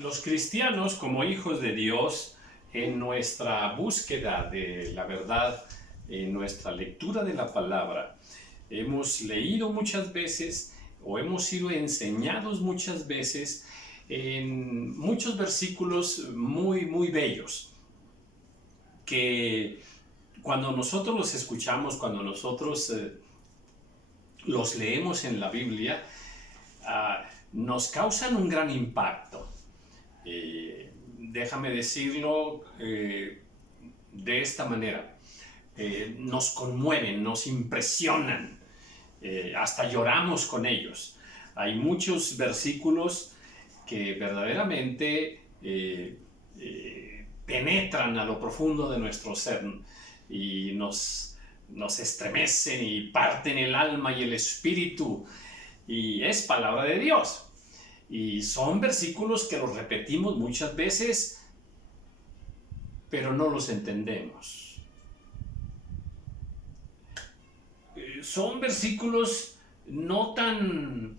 Los cristianos, como hijos de Dios, en nuestra búsqueda de la verdad, en nuestra lectura de la palabra, hemos leído muchas veces o hemos sido enseñados muchas veces en muchos versículos muy bellos, que cuando nosotros los escuchamos, cuando nosotros los leemos en la Biblia, nos causan un gran impacto. Déjame decirlo de esta manera. Nos conmueven, nos impresionan, hasta lloramos con ellos. Hay muchos versículos que verdaderamente penetran a lo profundo de nuestro ser y nos estremecen y parten el alma y el espíritu, y es palabra de Dios. Y son versículos que los repetimos muchas veces, pero no los entendemos. Son versículos no tan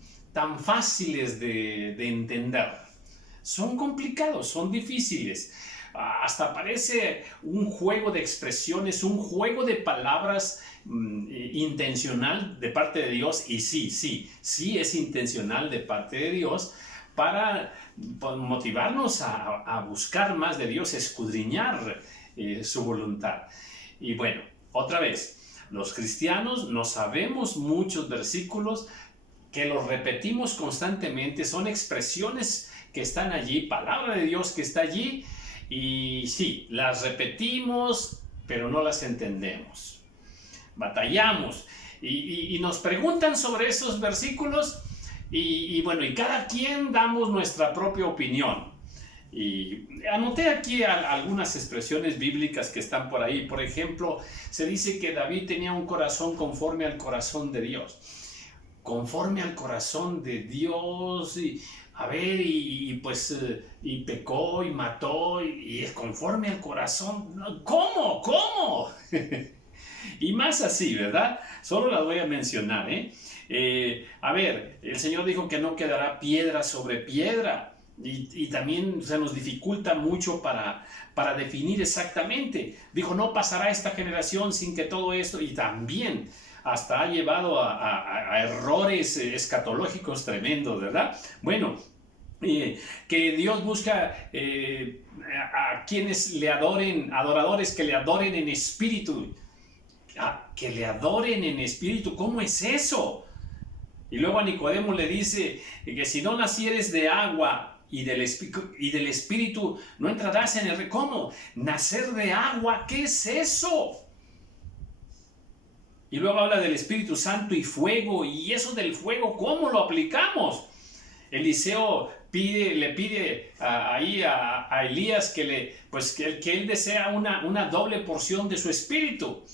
fáciles de entender. Son complicados, son difíciles. Hasta parece un juego de expresiones, un juego de palabras intencional de parte de Dios. Y sí es intencional de parte de Dios para motivarnos a buscar más de Dios, escudriñar su voluntad. Y bueno, otra vez, los cristianos no sabemos muchos versículos que los repetimos constantemente, son expresiones que están allí, palabra de Dios que está allí, y sí, las repetimos, pero no las entendemos. Batallamos y nos preguntan sobre esos versículos y bueno, y cada quien damos nuestra propia opinión. Y anoté aquí algunas expresiones bíblicas que están por ahí. Por ejemplo, se dice que David tenía un corazón conforme al corazón de Dios. Conforme al corazón de Dios, y pecó y mató y es conforme al corazón. ¿Cómo? Y más así, ¿verdad? Solo las voy a mencionar, el Señor dijo que no quedará piedra sobre piedra, y también se nos dificulta mucho para definir exactamente. Dijo, no pasará esta generación sin que todo esto, y también hasta ha llevado a errores escatológicos tremendos, ¿verdad? Bueno, que Dios busca a quienes le adoren, adoradores que le adoren en espíritu. Que le adoren en espíritu, ¿cómo es eso? Y luego a Nicodemo le dice que si no nacieres de agua y del espíritu, no entrarás en el reino. ¿Cómo? ¿Nacer de agua? ¿Qué es eso? Y luego habla del Espíritu Santo y fuego, y eso del fuego, ¿cómo lo aplicamos? Eliseo le pide a Elías que él desea una doble porción de su espíritu.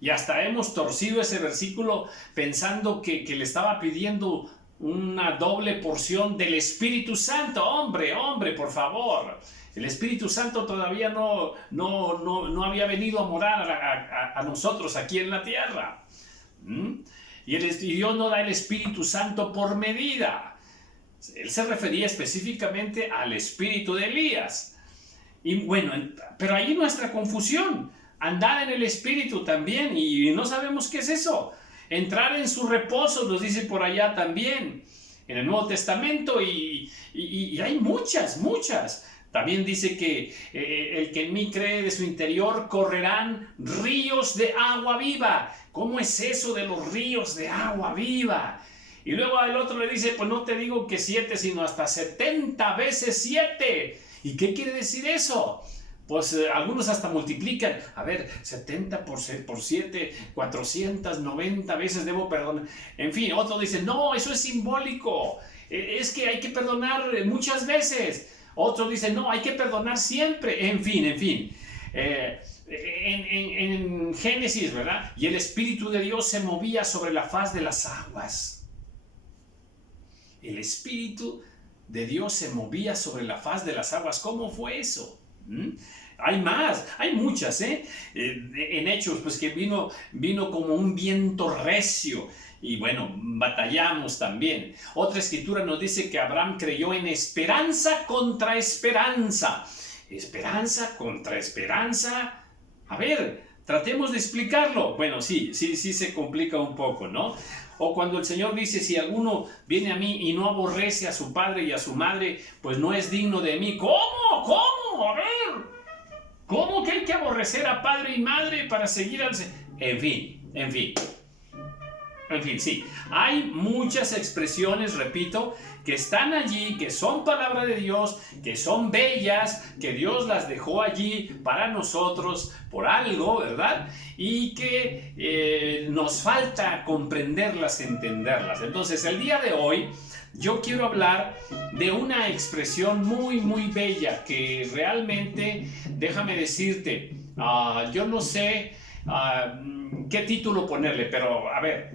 Y hasta hemos torcido ese versículo pensando que le estaba pidiendo una doble porción del Espíritu Santo. Hombre, por favor. El Espíritu Santo todavía no había venido a morar a nosotros aquí en la tierra. Y Dios no da el Espíritu Santo por medida. Él se refería específicamente al espíritu de Elías. Y bueno, pero ahí nuestra confusión. Andar en el Espíritu también, y no sabemos qué es eso. Entrar en su reposo, nos dice por allá también, en el Nuevo Testamento, y hay muchas. También dice que el que en mí cree, de su interior correrán ríos de agua viva. ¿Cómo es eso de los ríos de agua viva? Y luego al otro le dice, pues no te digo que 7, sino hasta 70 veces 7. ¿Y qué quiere decir eso? Pues algunos hasta multiplican. 70 por 7, 490 veces debo perdonar. En fin, otro dice, no, eso es simbólico. Es que hay que perdonar muchas veces. Otro dice, no, hay que perdonar siempre. En fin. En Génesis, ¿verdad? Y el Espíritu de Dios se movía sobre la faz de las aguas. El Espíritu de Dios se movía sobre la faz de las aguas. ¿Cómo fue eso? Hay más, hay muchas, en Hechos, pues que vino como un viento recio. Y bueno, batallamos también. Otra escritura nos dice que Abraham creyó en esperanza contra esperanza. Esperanza contra esperanza. A ver, tratemos de explicarlo. Bueno, sí se complica un poco, ¿no? O cuando el Señor dice, si alguno viene a mí y no aborrece a su padre y a su madre, pues no es digno de mí. ¿Cómo? A ver, ¿cómo que hay que aborrecer a padre y madre para seguir al Señor? En fin, sí, hay muchas expresiones, repito, que están allí, que son palabra de Dios, que son bellas, que Dios las dejó allí para nosotros por algo, ¿verdad? Y que nos falta comprenderlas, entenderlas. Entonces, el día de hoy yo quiero hablar de una expresión muy, muy bella que realmente, déjame decirte, yo no sé qué título ponerle, pero a ver,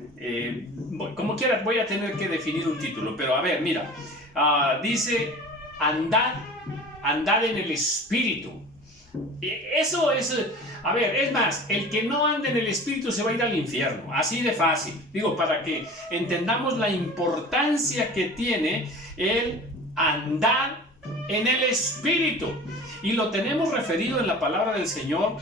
como quiera voy a tener que definir un título, pero a ver, mira, dice, andad en el Espíritu. Eso es, a ver, es más, el que no ande en el Espíritu se va a ir al infierno, así de fácil. Digo, para que entendamos la importancia que tiene el andar en el Espíritu. Y lo tenemos referido en la palabra del Señor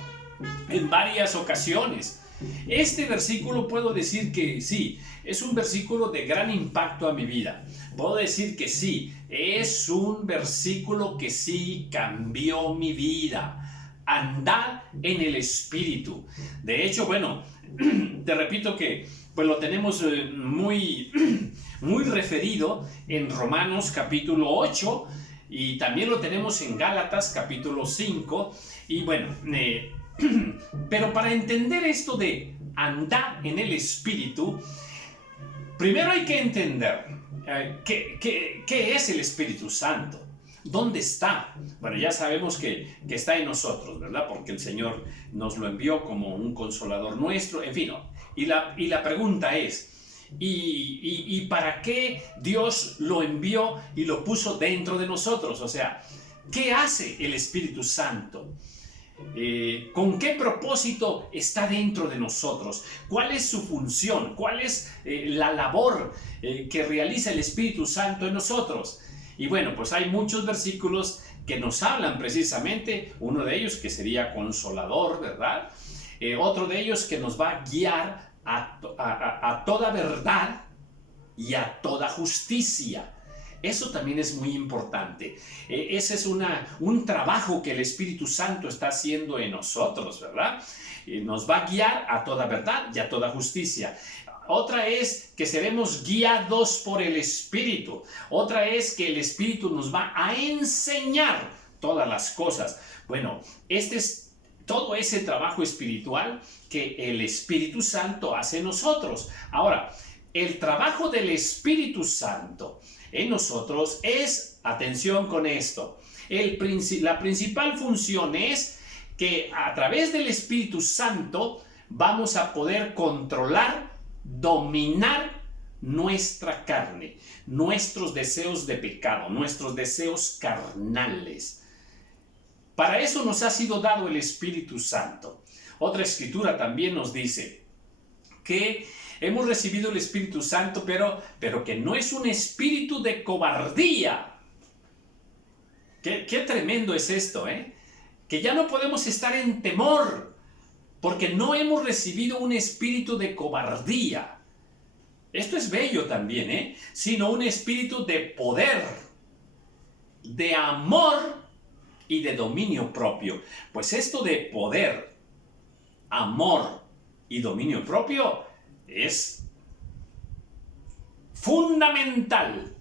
en varias ocasiones. Este versículo puedo decir que sí, es un versículo de gran impacto a mi vida. Puedo decir que sí, es un versículo que sí cambió mi vida. Andad en el Espíritu. De hecho, bueno, te repito que pues lo tenemos muy referido en Romanos capítulo 8 y también lo tenemos en Gálatas capítulo 5 y bueno, pero para entender esto de andar en el Espíritu, primero hay que entender qué es el Espíritu Santo. ¿Dónde está? Bueno, ya sabemos que está en nosotros, ¿verdad? Porque el Señor nos lo envió como un consolador nuestro, en fin. Y la pregunta es, ¿y para qué Dios lo envió y lo puso dentro de nosotros? O sea, ¿qué hace el Espíritu Santo? ¿Con qué propósito está dentro de nosotros? ¿Cuál es su función? ¿Cuál es la labor que realiza el Espíritu Santo en nosotros? Y bueno, pues hay muchos versículos que nos hablan precisamente, uno de ellos que sería consolador, ¿verdad? Otro de ellos que nos va a guiar a toda verdad y a toda justicia. Eso también es muy importante. Ese es un trabajo que el Espíritu Santo está haciendo en nosotros, ¿verdad? Nos va a guiar a toda verdad y a toda justicia. Otra es que seremos guiados por el Espíritu. Otra es que el Espíritu nos va a enseñar todas las cosas. Bueno, este es todo ese trabajo espiritual que el Espíritu Santo hace en nosotros. Ahora, el trabajo del Espíritu Santo en nosotros es, atención con esto, la principal función es que a través del Espíritu Santo vamos a poder controlar, dominar nuestra carne, nuestros deseos de pecado, nuestros deseos carnales. Para eso nos ha sido dado el Espíritu Santo. Otra escritura también nos dice que hemos recibido el Espíritu Santo, pero que no es un espíritu de cobardía. Qué tremendo es esto, que ya no podemos estar en temor, porque no hemos recibido un espíritu de cobardía. Esto es bello también, sino un espíritu de poder, de amor y de dominio propio. Pues esto de poder, amor y dominio propio es fundamental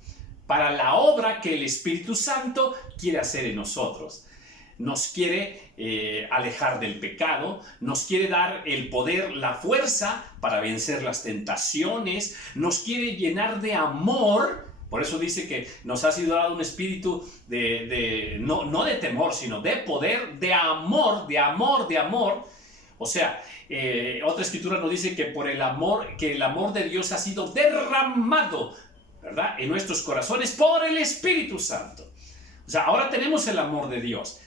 para la obra que el Espíritu Santo quiere hacer en nosotros. Nos quiere alejar del pecado, nos quiere dar el poder, la fuerza para vencer las tentaciones, nos quiere llenar de amor. Por eso dice que nos ha sido dado un espíritu no de temor, sino de poder, de amor. O sea, otra escritura nos dice que que el amor de Dios ha sido derramado, ¿verdad?, en nuestros corazones por el Espíritu Santo. O sea, ahora tenemos el amor de Dios.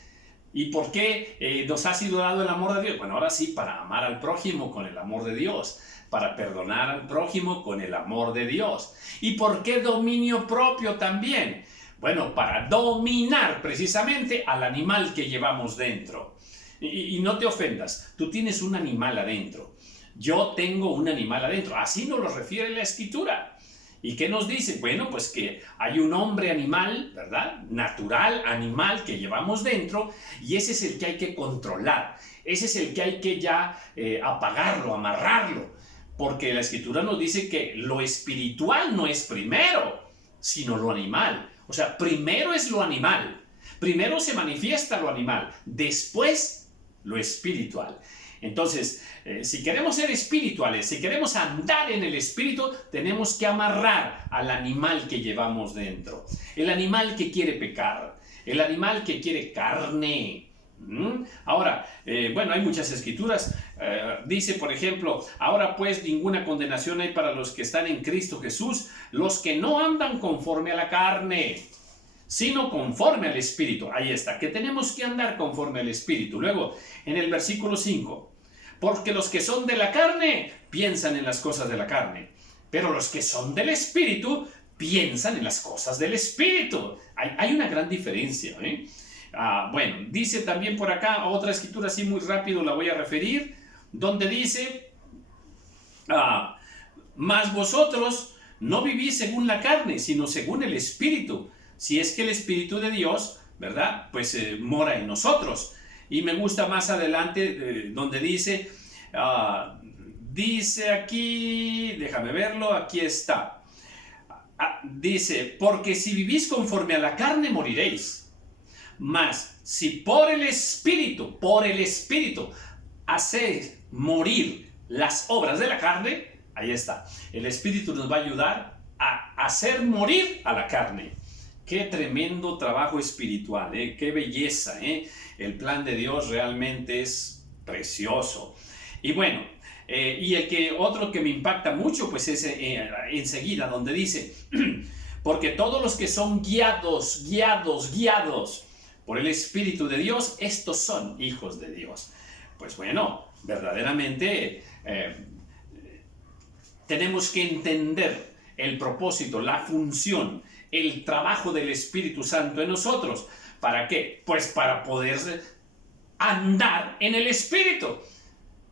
¿Y por qué nos ha sido dado el amor de Dios? Bueno, ahora sí, para amar al prójimo con el amor de Dios, para perdonar al prójimo con el amor de Dios. ¿Y por qué dominio propio también? Bueno, para dominar precisamente al animal que llevamos dentro. Y no te ofendas, tú tienes un animal adentro. Yo tengo un animal adentro. Así nos lo refiere la Escritura. ¿Y qué nos dice? Bueno, pues que hay un hombre animal, ¿verdad? Natural, animal que llevamos dentro, y ese es el que hay que controlar. Ese es el que hay que ya apagarlo, amarrarlo. Porque la Escritura nos dice que lo espiritual no es primero, sino lo animal. O sea, primero es lo animal. Primero se manifiesta lo animal, después lo espiritual. Entonces, si queremos ser espirituales, si queremos andar en el espíritu, tenemos que amarrar al animal que llevamos dentro. El animal que quiere pecar, el animal que quiere carne. Ahora, bueno, hay muchas escrituras. Dice, por ejemplo, ahora pues ninguna condenación hay para los que están en Cristo Jesús, los que no andan conforme a la carne, sino conforme al Espíritu. Ahí está, que tenemos que andar conforme al Espíritu. Luego, en el versículo 5, porque los que son de la carne piensan en las cosas de la carne, pero los que son del Espíritu piensan en las cosas del Espíritu. Hay una gran diferencia, ¿eh? Bueno, dice también por acá, otra escritura así muy rápido la voy a referir, donde dice, mas vosotros no vivís según la carne, sino según el Espíritu, si es que el Espíritu de Dios, ¿verdad? Pues mora en nosotros. Y me gusta más adelante donde dice, dice aquí, déjame verlo, aquí está. Dice, porque si vivís conforme a la carne moriréis, mas si por el Espíritu, hacéis morir las obras de la carne, ahí está. El Espíritu nos va a ayudar a hacer morir a la carne. Qué tremendo trabajo espiritual, qué belleza, El plan de Dios realmente es precioso. Y bueno, y otro que me impacta mucho, pues es enseguida, donde dice, porque todos los que son guiados por el Espíritu de Dios, estos son hijos de Dios. Pues bueno, verdaderamente tenemos que entender el propósito, la función, el trabajo del Espíritu Santo en nosotros. ¿Para qué? Pues para poder andar en el Espíritu.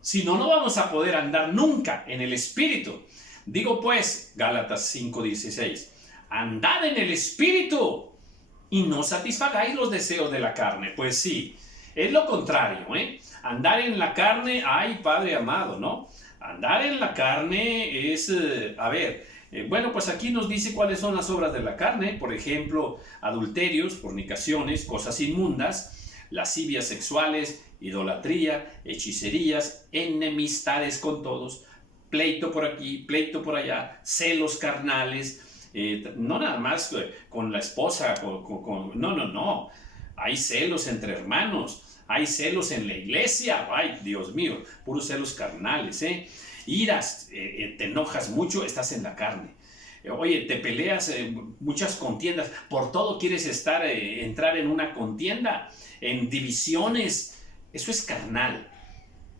Si no, no vamos a poder andar nunca en el Espíritu. Digo pues, Gálatas 5:16, andad en el Espíritu y no satisfagáis los deseos de la carne. Pues sí, es lo contrario, Andar en la carne, ay, Padre amado, ¿no? Andar en la carne es, bueno, pues aquí nos dice cuáles son las obras de la carne. Por ejemplo, adulterios, fornicaciones, cosas inmundas, lascivias sexuales, idolatría, hechicerías, enemistades con todos, pleito por aquí, pleito por allá, celos carnales, no nada más con la esposa, no. Hay celos entre hermanos, hay celos en la iglesia, ay, Dios mío, puros celos carnales, Iras, te enojas mucho, estás en la carne. Oye, te peleas, muchas contiendas, por todo quieres entrar en una contienda, en divisiones. Eso es carnal.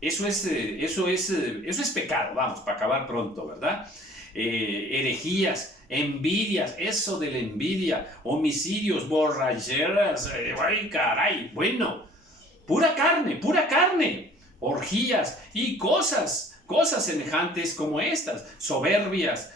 Eso es pecado, vamos, para acabar pronto, ¿verdad? Herejías, envidias, eso de la envidia, homicidios, borracheras, ay, caray, bueno, pura carne, orgías y cosas semejantes como estas, soberbias,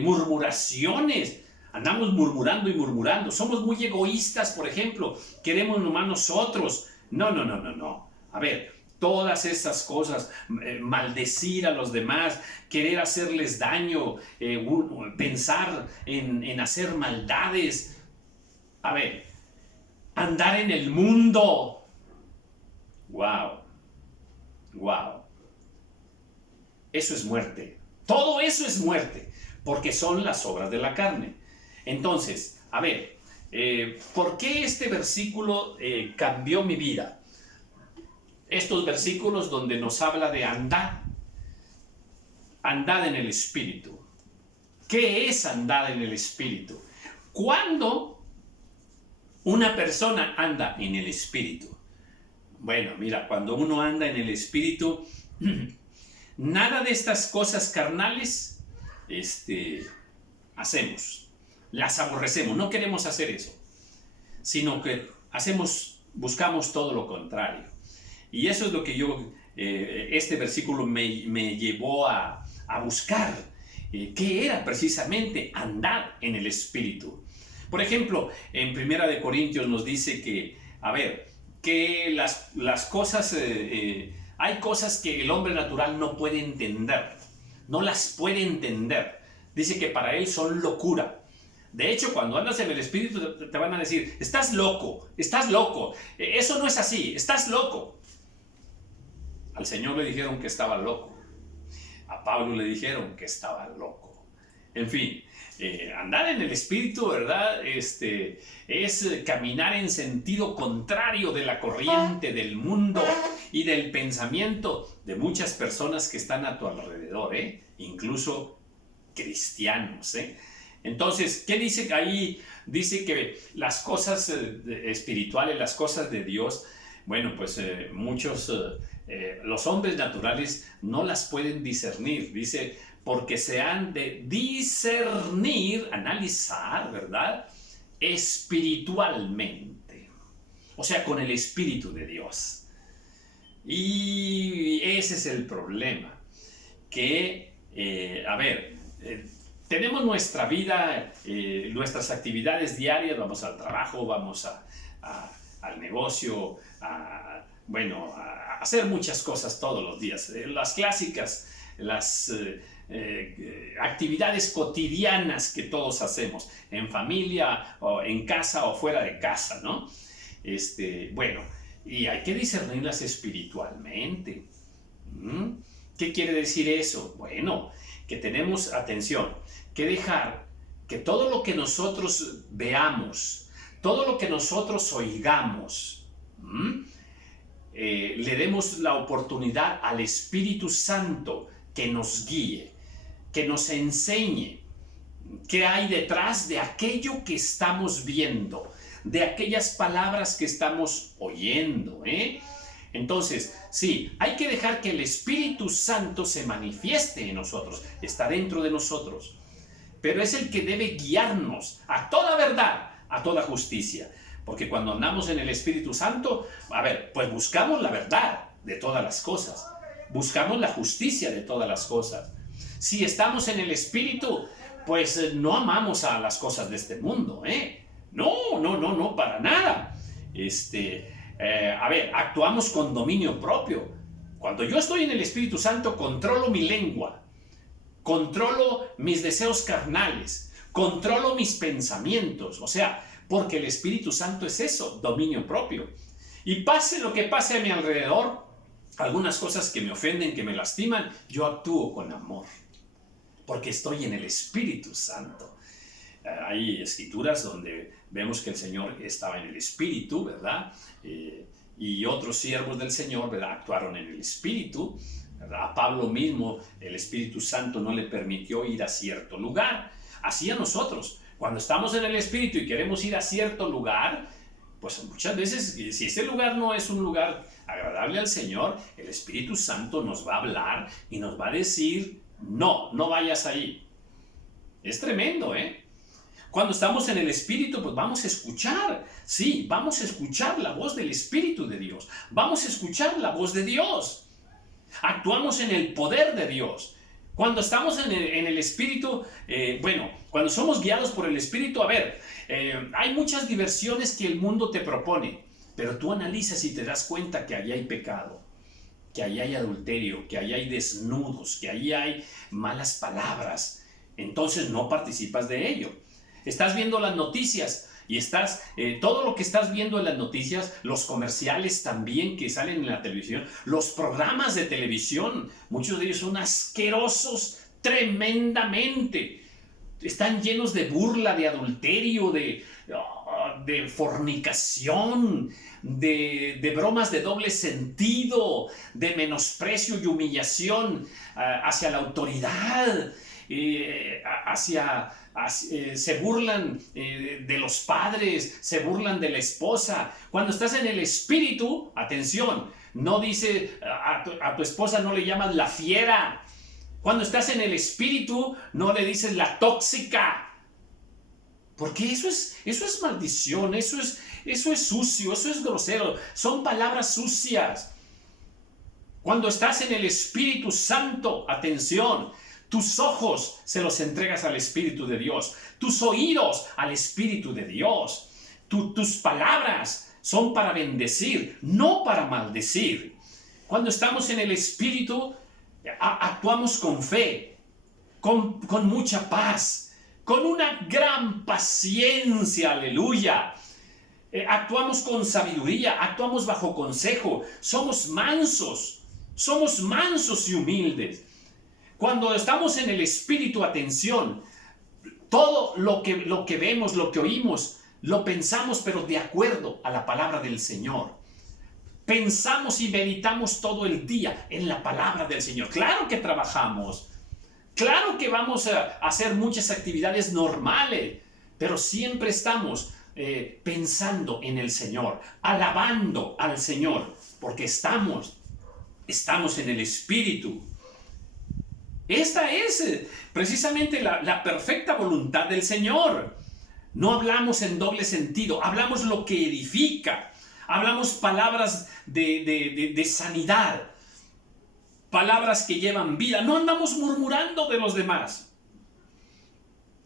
murmuraciones. Andamos murmurando y murmurando. Somos muy egoístas, por ejemplo. Queremos nomás nosotros. No. A ver, todas esas cosas, maldecir a los demás, querer hacerles daño, pensar en hacer maldades. A ver, andar en el mundo. Wow. Eso es muerte. Todo eso es muerte, porque son las obras de la carne. Entonces, a ver, ¿por qué este versículo cambió mi vida? Estos versículos donde nos habla de andar en el Espíritu. ¿Qué es andar en el Espíritu? Cuando una persona anda en el Espíritu, Bueno, mira, cuando uno anda en el Espíritu, nada de estas cosas carnales hacemos, las aborrecemos, no queremos hacer eso, sino que buscamos todo lo contrario. Y eso es lo que este versículo me llevó a buscar, qué era precisamente andar en el Espíritu. Por ejemplo, en Primera de Corintios nos dice que, a ver, que las cosas, hay cosas que el hombre natural no puede entender, no las puede entender. Dice que para él son locura. De hecho, cuando andas en el Espíritu te van a decir, estás loco, eso no es así, estás loco. Al Señor le dijeron que estaba loco, a Pablo le dijeron que estaba loco. En fin, andar en el Espíritu, ¿verdad? Es caminar en sentido contrario de la corriente del mundo y del pensamiento de muchas personas que están a tu alrededor, incluso cristianos. Entonces, ¿qué dice ahí? Dice que las cosas espirituales, las cosas de Dios, bueno, pues los hombres naturales no las pueden discernir. Dice, porque se han de discernir, analizar, ¿verdad? Espiritualmente. O sea, con el Espíritu de Dios. Y ese es el problema. Que, tenemos nuestra vida, nuestras actividades diarias, vamos al trabajo, vamos al negocio, a hacer muchas cosas todos los días. Las clásicas, las actividades cotidianas que todos hacemos, en familia, o en casa o fuera de casa, ¿no? Y hay que discernirlas espiritualmente. ¿Qué quiere decir eso? Bueno, que tenemos, atención, que dejar que todo lo que nosotros veamos, todo lo que nosotros oigamos, le demos la oportunidad al Espíritu Santo que nos guíe, que nos enseñe qué hay detrás de aquello que estamos viendo, de aquellas palabras que estamos oyendo, Entonces, sí, hay que dejar que el Espíritu Santo se manifieste en nosotros, está dentro de nosotros, pero es el que debe guiarnos a toda verdad, a toda justicia, porque cuando andamos en el Espíritu Santo, pues buscamos la verdad de todas las cosas, buscamos la justicia de todas las cosas. Si estamos en el Espíritu, pues no amamos a las cosas de este mundo, No, para nada. Actuamos con dominio propio. Cuando yo estoy en el Espíritu Santo, controlo mi lengua, controlo mis deseos carnales, controlo mis pensamientos, o sea, porque el Espíritu Santo es eso, dominio propio. Y pase lo que pase a mi alrededor, algunas cosas que me ofenden, que me lastiman, yo actúo con amor, porque estoy en el Espíritu Santo. Hay escrituras donde vemos que el Señor estaba en el Espíritu, ¿verdad? Y otros siervos del Señor, ¿verdad?, actuaron en el Espíritu, ¿verdad? A Pablo mismo el Espíritu Santo no le permitió ir a cierto lugar. Así a nosotros, cuando estamos en el Espíritu y queremos ir a cierto lugar, pues muchas veces, si ese lugar no es un lugar agradable al Señor, el Espíritu Santo nos va a hablar y nos va a decir, no vayas ahí. Es tremendo, Cuando estamos en el Espíritu, pues vamos a escuchar, sí, vamos a escuchar la voz del Espíritu de Dios, vamos a escuchar la voz de Dios, actuamos en el poder de Dios. Cuando estamos en el Espíritu, cuando somos guiados por el Espíritu, hay muchas diversiones que el mundo te propone, pero tú analizas y te das cuenta que allí hay pecado, que allí hay adulterio, que allí hay desnudos, que allí hay malas palabras. Entonces no participas de ello. Estás viendo las noticias y todo lo que estás viendo en las noticias, los comerciales también que salen en la televisión, los programas de televisión, muchos de ellos son asquerosos tremendamente. Están llenos de burla, de adulterio, de fornicación, de bromas de doble sentido, de menosprecio y humillación hacia la autoridad. se burlan de los padres, se burlan de la esposa. Cuando estás en el espíritu, atención, no dice a tu esposa, no le llamas la fiera. Cuando estás en el espíritu, no le dices la tóxica. Porque eso es maldición, eso es sucio, eso es grosero, son palabras sucias. Cuando estás en el Espíritu Santo, atención, tus ojos se los entregas al Espíritu de Dios, tus oídos al Espíritu de Dios, tus palabras son para bendecir, no para maldecir. Cuando estamos en el Espíritu, actuamos con fe, con mucha paz, con una gran paciencia, aleluya. Actuamos con sabiduría, actuamos bajo consejo, somos mansos y humildes. Cuando estamos en el Espíritu, atención, todo lo que vemos, lo que oímos, lo pensamos, pero de acuerdo a la palabra del Señor. Pensamos y meditamos todo el día en la palabra del Señor. Claro que trabajamos. Claro que vamos a hacer muchas actividades normales, pero siempre estamos pensando en el Señor, alabando al Señor, porque estamos en el Espíritu. Esta es precisamente la perfecta voluntad del Señor. No hablamos en doble sentido, hablamos lo que edifica, hablamos palabras de sanidad, palabras que llevan vida. No andamos murmurando de los demás.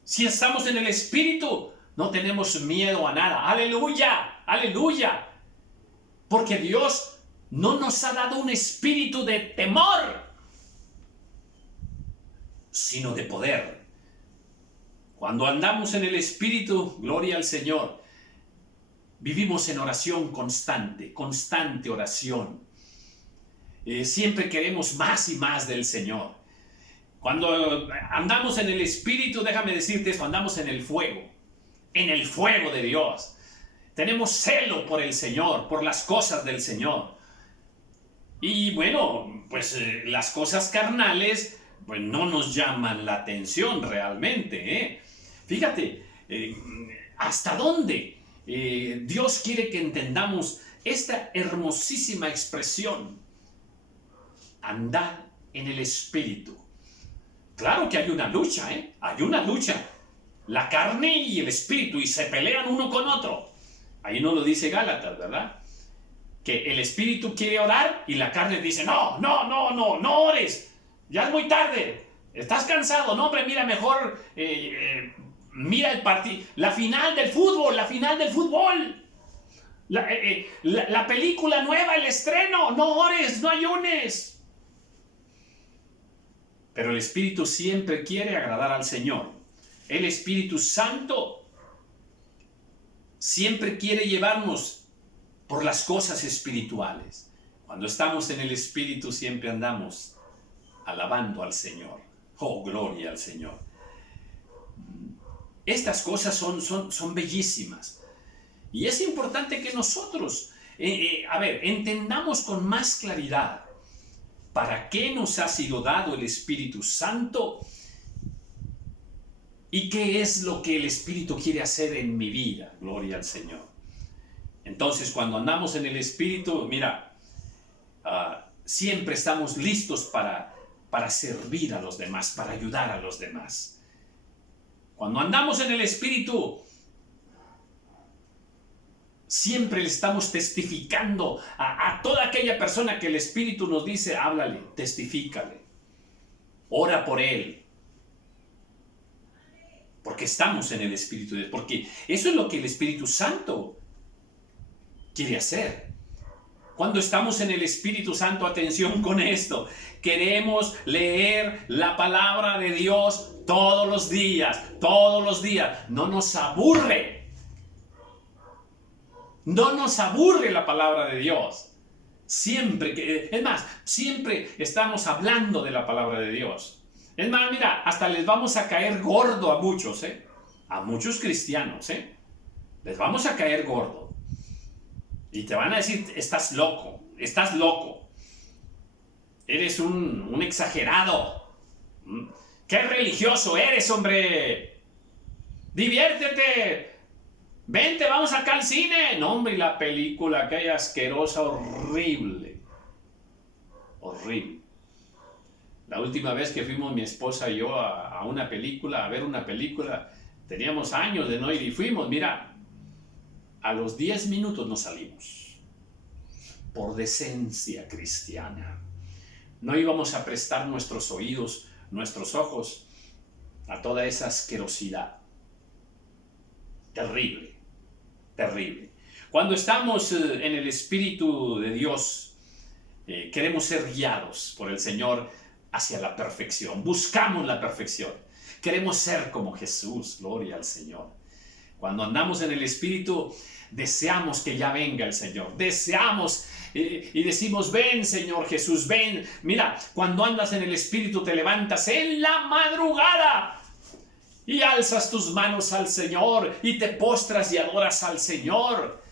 Si estamos en el Espíritu, no tenemos miedo a nada. ¡Aleluya! ¡Aleluya! Porque Dios no nos ha dado un espíritu de temor, sino de poder. Cuando andamos en el Espíritu, gloria al Señor, vivimos en oración constante oración. Siempre queremos más y más del Señor. Cuando andamos en el Espíritu, déjame decirte esto, andamos en el fuego de Dios. Tenemos celo por el Señor, por las cosas del Señor. Y bueno, pues las cosas carnales pues no nos llaman la atención realmente. Fíjate, hasta dónde Dios quiere que entendamos esta hermosísima expresión. Andar en el Espíritu. Claro que hay una lucha, hay una lucha. La carne y el Espíritu, y se pelean uno con otro. Ahí no lo dice Gálatas, ¿verdad? Que el Espíritu quiere orar y la carne dice, no ores. Ya es muy tarde. Estás cansado. No, hombre, mira, mejor mira el partido. La final del fútbol. La película nueva, el estreno. No ores, no ayunes. Pero el Espíritu siempre quiere agradar al Señor. El Espíritu Santo siempre quiere llevarnos por las cosas espirituales. Cuando estamos en el Espíritu siempre andamos alabando al Señor. Oh, gloria al Señor. Estas cosas son bellísimas. Y es importante que nosotros, entendamos con más claridad para qué nos ha sido dado el Espíritu Santo y qué es lo que el Espíritu quiere hacer en mi vida. Gloria al Señor. Entonces, cuando andamos en el Espíritu, mira, siempre estamos listos para servir a los demás, para ayudar a los demás. Cuando andamos en el Espíritu, siempre le estamos testificando a toda aquella persona que el Espíritu nos dice, háblale, testifícale, ora por él. Porque estamos en el Espíritu, porque eso es lo que el Espíritu Santo quiere hacer. Cuando estamos en el Espíritu Santo, atención con esto, queremos leer la palabra de Dios todos los días, no nos aburre. No nos aburre la palabra de Dios. Siempre estamos hablando de la palabra de Dios. Es más, mira, hasta les vamos a caer gordo a muchos, a muchos cristianos, les vamos a caer gordo. Y te van a decir, estás loco, eres un exagerado. ¡Qué religioso eres, hombre! ¡Diviértete! ¡Vente, vamos acá al cine! No, hombre, y la película, aquella asquerosa, horrible. Horrible. La última vez que fuimos mi esposa y yo a una película, a ver una película, teníamos años de no ir y fuimos, mira, a los 10 minutos nos salimos. Por decencia cristiana. No íbamos a prestar nuestros oídos, nuestros ojos a toda esa asquerosidad. Terrible, terrible. Cuando estamos en el Espíritu de Dios, queremos ser guiados por el Señor hacia la perfección. Buscamos la perfección. Queremos ser como Jesús. Gloria al Señor. Cuando andamos en el Espíritu, deseamos que ya venga el Señor. Deseamos y decimos, ven Señor Jesús, ven. Mira, cuando andas en el Espíritu te levantas en la madrugada y alzas tus manos al Señor y te postras y adoras al Señor.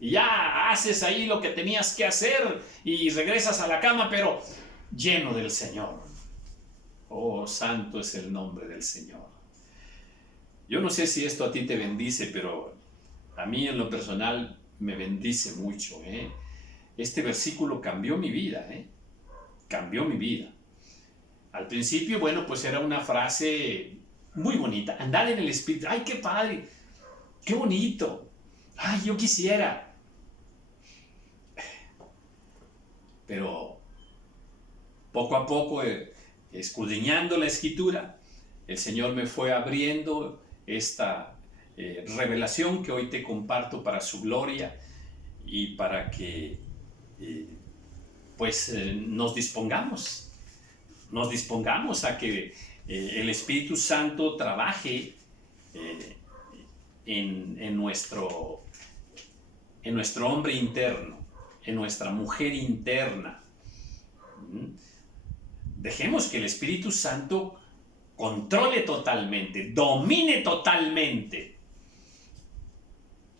Y ya haces ahí lo que tenías que hacer y regresas a la cama, pero lleno del Señor. Oh, santo es el nombre del Señor. Yo no sé si esto a ti te bendice, pero a mí en lo personal me bendice mucho. Este versículo cambió mi vida. Cambió mi vida. Al principio, bueno, pues era una frase muy bonita. Andar en el Espíritu. ¡Ay, qué padre! ¡Qué bonito! ¡Ay, yo quisiera! Pero poco a poco, escudriñando la Escritura, el Señor me fue abriendo esta revelación que hoy te comparto para su gloria y para que nos dispongamos a que el Espíritu Santo trabaje en nuestro hombre interno, en nuestra mujer interna. Dejemos que el Espíritu Santo controle totalmente, domine totalmente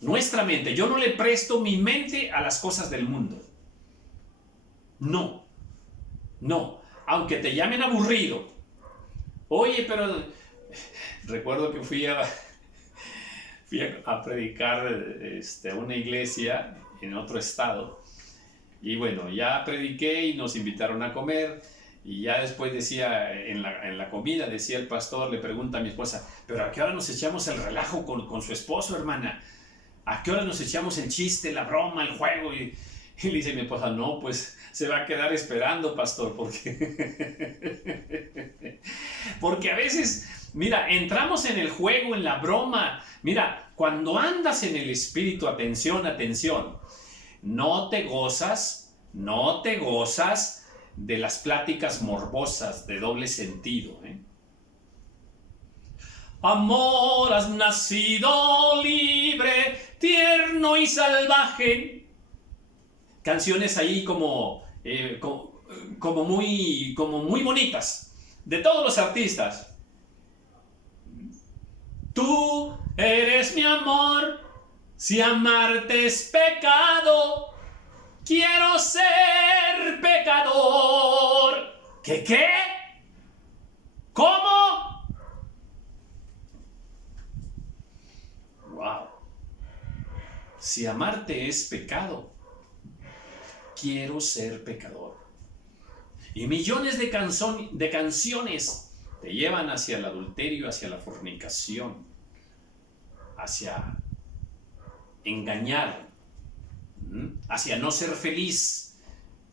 nuestra mente. Yo no le presto mi mente a las cosas del mundo. No, aunque te llamen aburrido. Oye, pero recuerdo que fui a predicar a una iglesia en otro estado. Y bueno, ya prediqué y nos invitaron a comer. Y ya después decía, en la comida, decía el pastor, le pregunta a mi esposa, ¿pero a qué hora nos echamos el relajo con su esposo, hermana? ¿A qué hora nos echamos el chiste, la broma, el juego? Y le dice mi esposa, no, pues se va a quedar esperando, pastor, porque a veces, mira, entramos en el juego, en la broma. Mira, cuando andas en el Espíritu, atención, no te gozas de las pláticas morbosas de doble sentido. Amor, has nacido libre, tierno y salvaje. Canciones ahí como muy bonitas, de todos los artistas. Tú eres mi amor, si amarte es pecado, quiero ser pecador. ¿Qué? ¿Cómo? Wow. Si amarte es pecado, quiero ser pecador. Y millones de canciones te llevan hacia el adulterio, hacia la fornicación, hacia engañar, hacia no ser feliz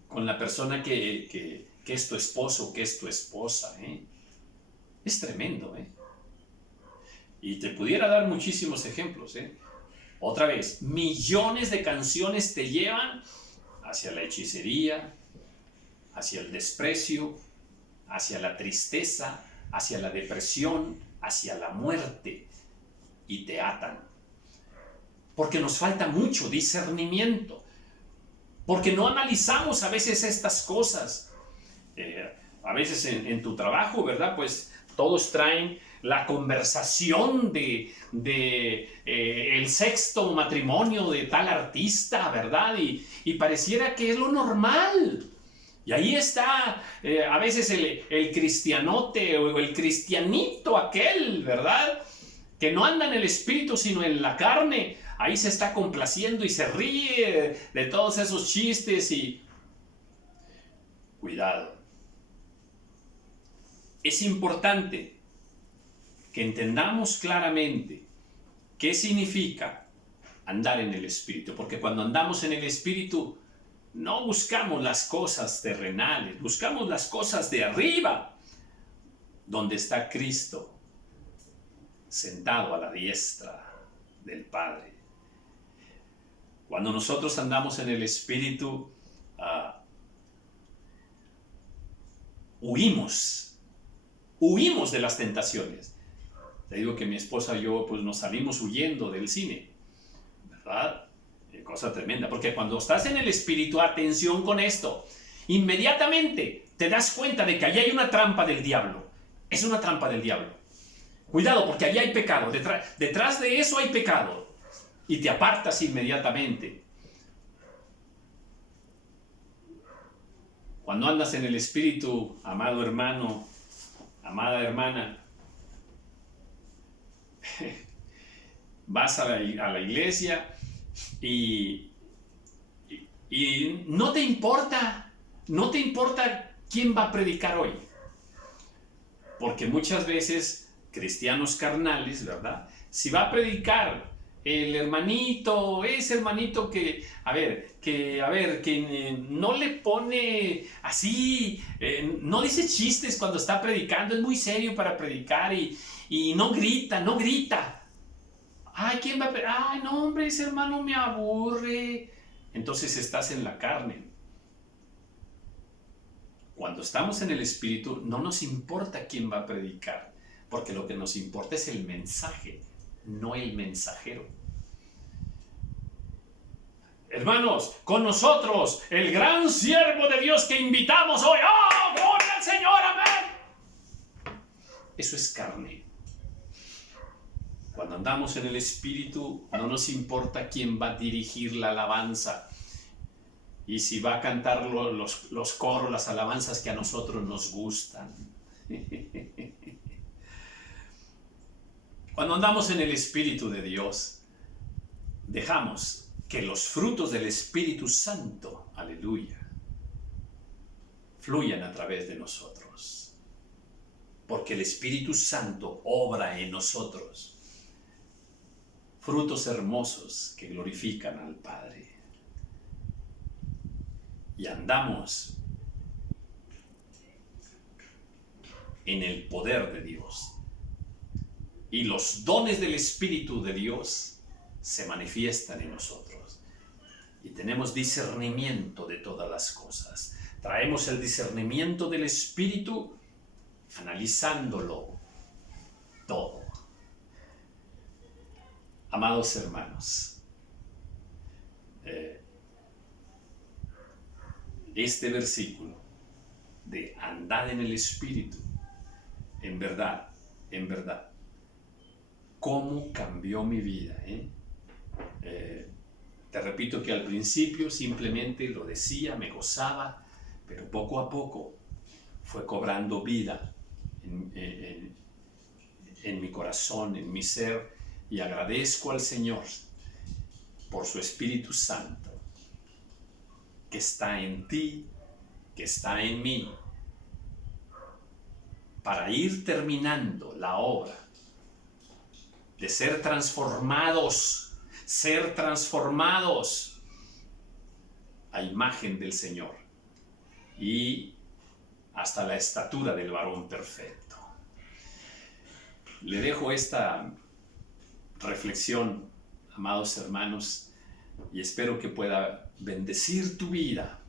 con la persona que es tu esposo, que es tu esposa. Es tremendo. Y te pudiera dar muchísimos ejemplos. Otra vez, millones de canciones te llevan hacia la hechicería, hacia el desprecio, hacia la tristeza, hacia la depresión, hacia la muerte, y te atan. Porque nos falta mucho discernimiento, porque no analizamos a veces estas cosas. A veces en tu trabajo, ¿verdad? Pues todos traen la conversación de el sexto matrimonio de tal artista, ¿verdad? Y pareciera que es lo normal. Y ahí está a veces el cristianote o el cristianito aquel, ¿verdad? Que no anda en el espíritu sino en la carne. Ahí se está complaciendo y se ríe de todos esos chistes y... Cuidado. Es importante que entendamos claramente qué significa andar en el espíritu, porque cuando andamos en el espíritu no buscamos las cosas terrenales, buscamos las cosas de arriba, donde está Cristo sentado a la diestra del Padre. Cuando nosotros andamos en el espíritu, huimos de las tentaciones. Te digo que mi esposa y yo pues nos salimos huyendo del cine, ¿verdad? Cosa tremenda, porque cuando estás en el espíritu, atención con esto, inmediatamente te das cuenta de que allí hay una trampa del diablo. Es una trampa del diablo. Cuidado, porque allí hay pecado. Detrás de eso hay pecado. Y te apartas inmediatamente. Cuando andas en el espíritu, amado hermano, amada hermana, vas a la iglesia y no te importa quién va a predicar hoy. Porque muchas veces cristianos carnales, ¿verdad? Si va a predicar el hermanito, ese hermanito que no le pone así, no dice chistes cuando está predicando, es muy serio para predicar y no grita. Ay, ¿quién va a predicar? Ay, no, hombre, ese hermano me aburre. Entonces estás en la carne. Cuando estamos en el espíritu, no nos importa quién va a predicar, porque lo que nos importa es el mensaje, no el mensajero. Hermanos, con nosotros, el gran siervo de Dios que invitamos hoy. ¡Oh, gloria al Señor! ¡Amén! Eso es carne. Cuando andamos en el espíritu, no nos importa quién va a dirigir la alabanza y si va a cantar los coros, las alabanzas que a nosotros nos gustan. Cuando andamos en el Espíritu de Dios, dejamos que los frutos del Espíritu Santo, aleluya, fluyan a través de nosotros. Porque el Espíritu Santo obra en nosotros frutos hermosos que glorifican al Padre. Y andamos en el poder de Dios. Y los dones del Espíritu de Dios se manifiestan en nosotros. Y tenemos discernimiento de todas las cosas. Traemos el discernimiento del Espíritu analizándolo todo. Amados hermanos, este versículo de andar en el Espíritu, en verdad, ¿cómo cambió mi vida? Te repito que al principio simplemente lo decía, me gozaba, pero poco a poco fue cobrando vida en mi corazón, en mi ser, y agradezco al Señor por su Espíritu Santo que está en ti, que está en mí, para ir terminando la obra de ser transformados a imagen del Señor y hasta la estatura del varón perfecto. Le dejo esta reflexión, amados hermanos, y espero que pueda bendecir tu vida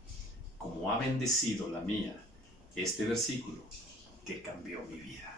como ha bendecido la mía este versículo que cambió mi vida.